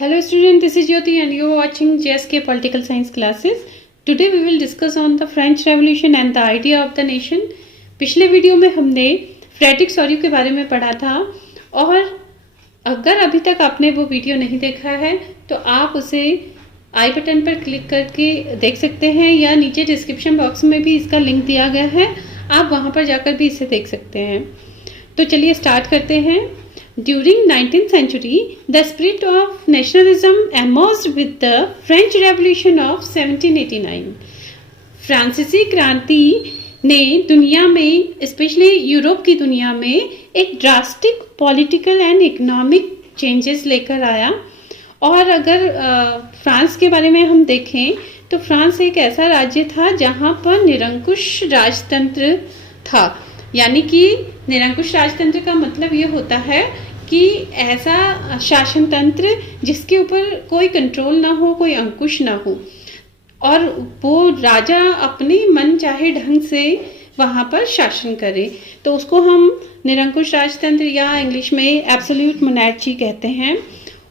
Hello student, this is Jyoti and you are watching JSK Political Science classes. Today we will discuss on the French Revolution and the idea of the nation. पिछले video में हमने Frederick सॉर्यू के बारे में पढ़ा था और अगर अभी तक आपने वो वीडियो नहीं देखा है तो आप उसे आई बटन पर क्लिक करके देख सकते हैं या नीचे डिस्क्रिप्शन बॉक्स में भी इसका लिंक दिया गया है, आप वहाँ पर जाकर भी इसे देख सकते हैं। तो चलिए स्टार्ट करते हैं। During 19th century, the spirit of nationalism emerged with the French Revolution of 1789. फ्रांसीसी क्रांति ने दुनिया में, स्पेशली यूरोप की दुनिया में एक drastic political and economic changes लेकर आया। और अगर फ्रांस के बारे में हम देखें तो फ्रांस एक ऐसा राज्य था जहां पर निरंकुश राजतंत्र था। यानी कि निरंकुश राजतंत्र का मतलब ये होता है कि ऐसा शासन तंत्र जिसके ऊपर कोई कंट्रोल ना हो, कोई अंकुश ना हो और वो राजा अपने मन चाहे ढंग से वहाँ पर शासन करे, तो उसको हम निरंकुश राजतंत्र या इंग्लिश में एब्सोल्यूट मोनार्ची कहते हैं।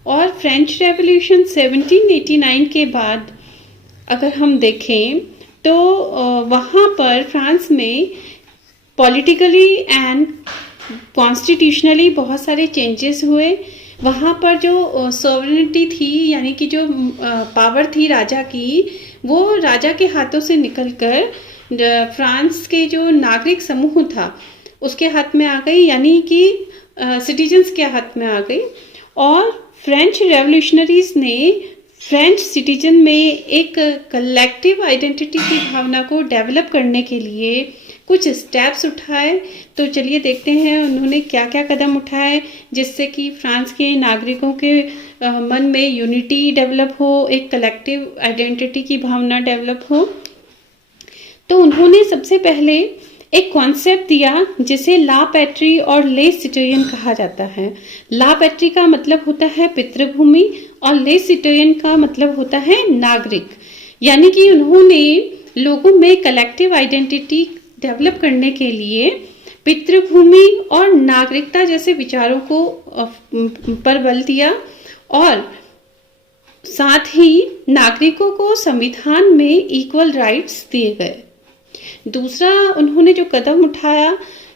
और फ्रेंच रेवोल्यूशन 1789 के बाद अगर हम देखें तो वहाँ पर फ्रांस में पॉलिटिकली एंड कॉन्स्टिट्यूशनली बहुत सारे चेंजेस हुए। वहाँ पर जो सॉवरेनिटी थी, यानी कि जो पावर थी राजा की, वो राजा के हाथों से निकलकर फ्रांस के जो नागरिक समूह था उसके हाथ में आ गई, यानी कि सिटीजन्स के हाथ में आ गई। और फ्रेंच रेवोल्यूशनरीज ने फ्रेंच सिटीजन में एक कलेक्टिव आइडेंटिटी की भावना को डेवलप करने के लिए कुछ स्टेप्स उठाए। तो चलिए देखते हैं उन्होंने क्या क्या कदम उठाए जिससे कि फ्रांस के नागरिकों के मन में यूनिटी डेवलप हो, एक कलेक्टिव आइडेंटिटी की भावना डेवलप हो। तो उन्होंने सबसे पहले एक कॉन्सेप्ट दिया जिसे ला पैट्री और ले सिटोयन कहा जाता है। ला पैट्री का मतलब होता है पितृभूमि और ले सिटोयन का मतलब होता है नागरिक। यानी कि उन्होंने लोगों में कलेक्टिव आइडेंटिटी डेवलप करने के लिए पितृभूमि और नागरिकता जैसे विचारों को पर बल दिया और साथ ही नागरिकों को संविधान में इक्वल राइट्स दिए गए। दूसरा उन्होंने जो कदम उठाया,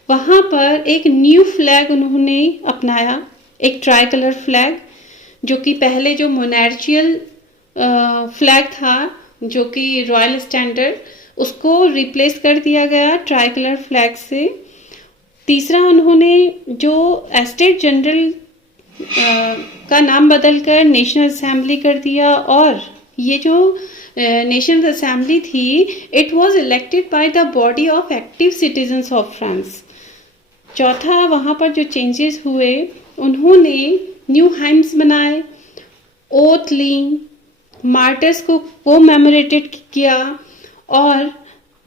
वहाँ पर एक न्यू फ्लैग उन्होंने अपनाया, एक ट्राई कलर फ्लैग, जो कि पहले जो मोनार्चियल फ्लैग था जो कि रॉयल स्टैंडर्ड, उसको रिप्लेस कर दिया गया ट्राई कलर फ्लैग से। तीसरा उन्होंने जो एस्टेट जनरल का नाम बदलकर नेशनल असेंबली कर दिया और ये जो नेशनल असेंबली थी, it was elected by the body of active citizens of France. चौथा वहाँ पर जो चेंजेस हुए, उन्होंने न्यू हाइम्स बनाए, ओथ ली, मार्टर्स को कोमेमोरेटेड किया और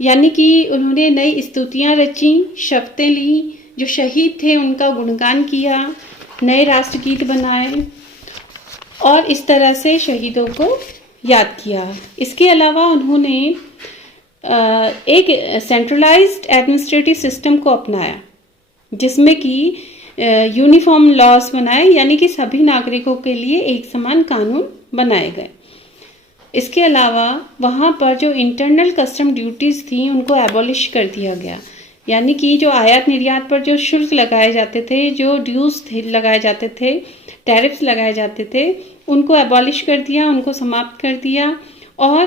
यानी कि उन्होंने नई स्तुतियाँ रची, शपथें ली, जो शहीद थे उनका गुणगान किया, नए राष्ट्रगीत बनाए और इस तरह से शहीदों को याद किया। इसके अलावा उन्होंने एक सेंट्रलाइज्ड एडमिनिस्ट्रेटिव सिस्टम को अपनाया जिसमें कि यूनिफॉर्म लॉस बनाए, यानी कि सभी नागरिकों के लिए एक समान कानून बनाए गए। इसके अलावा वहाँ पर जो इंटरनल कस्टम ड्यूटीज़ थी उनको एबॉलिश कर दिया गया, यानी कि जो आयात निर्यात पर जो शुल्क लगाए जाते थे, जो ड्यूज लगाए जाते थे, टैरिफ्स लगाए जाते थे, उनको एबॉलिश कर दिया, उनको समाप्त कर दिया। और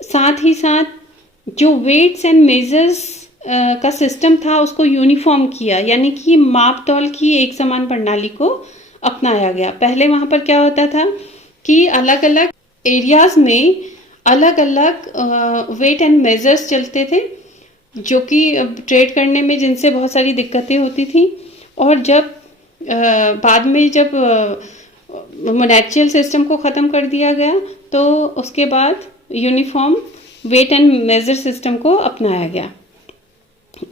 साथ ही साथ जो वेट्स एंड मेजर्स का सिस्टम था उसको यूनिफॉर्म किया, यानी कि माप तौल की एक समान प्रणाली को अपनाया गया। पहले वहाँ पर क्या होता था कि अलग अलग एरियाज़ में अलग अलग वेट एंड मेजर्स चलते थे जो कि ट्रेड करने में जिनसे बहुत सारी दिक्कतें होती थी। और जब बाद में जब मोनेर्चियल सिस्टम को ख़त्म कर दिया गया तो उसके बाद uniform weight and measure system को अपनाया गया।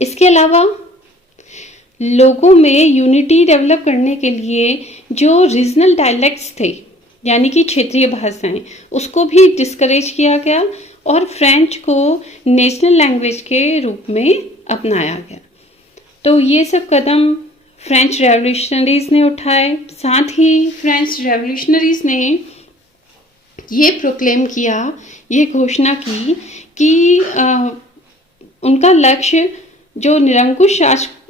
इसके अलावा लोगों में यूनिटी डेवलप करने के लिए जो रीजनल डायलेक्ट्स थे, यानी कि क्षेत्रीय भाषाएं, उसको भी डिस्करेज किया गया और फ्रेंच को नेशनल लैंग्वेज के रूप में अपनाया गया। तो ये सब कदम फ्रेंच रेवोल्यूशनरीज ने उठाए। साथ ही फ्रेंच रेवोल्यूशनरीज ने ये प्रोक्लेम किया, ये घोषणा की कि उनका लक्ष्य जो निरंकुश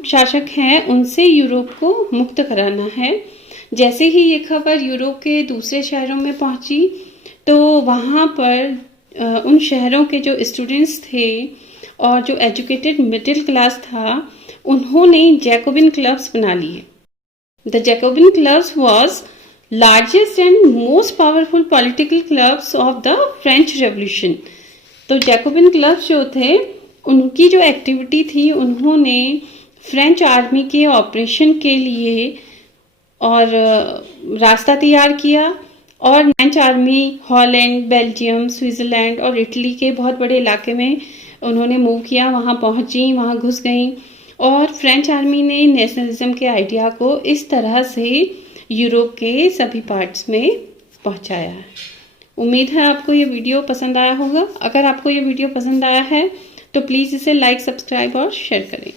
शासक हैं उनसे यूरोप को मुक्त कराना है। जैसे ही ये खबर यूरोप के दूसरे शहरों में पहुंची तो वहाँ पर उन शहरों के जो स्टूडेंट्स थे और जो एजुकेटेड मिडिल क्लास था, उन्होंने जैकोबिन क्लब्स बना लिए। The Jacobian clubs was largest and most powerful political clubs of the French revolution. तो जैकोबिन क्लब्स जो थे, उनकी जो एक्टिविटी थी, उन्होंने फ्रेंच आर्मी के ऑपरेशन के लिए और रास्ता तैयार किया और French army Holland, Belgium, Switzerland और इटली के बहुत बड़े इलाके में उन्होंने मूव किया, वहाँ पहुँची, वहाँ घुस गई और फ्रेंच आर्मी ने नेशनलिज्म के आइडिया को इस तरह से यूरोप के सभी पार्ट्स में पहुँचाया है। उम्मीद है आपको ये वीडियो पसंद आया होगा। अगर आपको ये वीडियो पसंद आया है तो प्लीज़ इसे लाइक, सब्सक्राइब और शेयर करें।